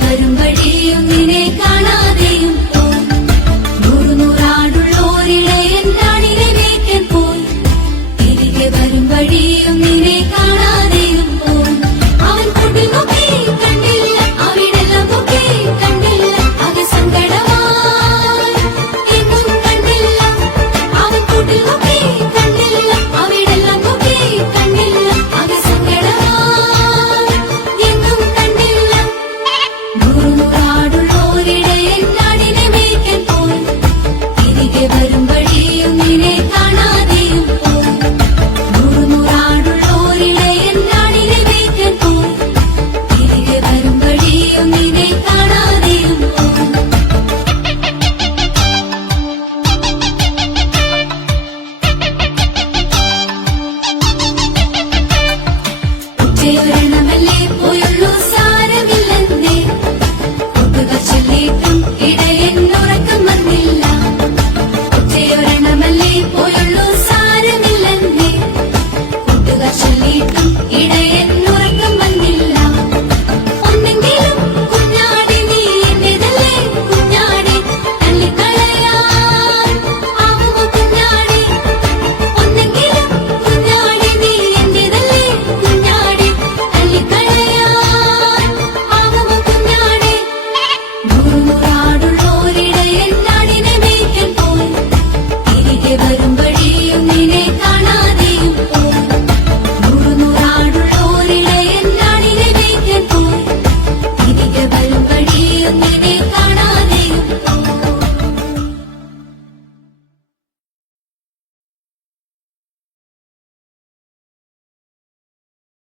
വരും വഴിയും നിന്നെ കാണാതെയും പോയി. നൂറുനൂറാടുള്ളോരിടെ എന്നാണിനെ മേയ്ക്കാൻ പോയി. തിരികെ വരും വഴിയും നിന്നെ കാണാതെയും പോയി. അവൻ കൂട്ടിൽ നോക്കി കണ്ടില്ല, അവിടെല്ലാം നോക്കി കണ്ടില്ല, അത് സങ്കടമായി എങ്ങും കണ്ടില്ല. അവൻ കൂട്ടിൽ നോക്കി കണ്ടില്ല, അവിടെല്ലാം നോക്കി കണ്ടില്ല, അത് സങ്കടമായി എങ്ങും കണ്ടില്ല. നൂറുനൂറാടുള്ളോരിടെ എന്നാടിനെ മേയ്ക്കാൻ പോയി. തിരികെ വരും വഴിയും നിന്നെ കാണാതെയും പോയി. നൂറുനൂറാടുള്ളോരിടെ എന്നാടിനെ മേയ്ക്കാൻ പോയി. തിരികെ വരും വഴിയും നിന്നെ കാണാതെയും പോയി. ഉച്ചയൊരു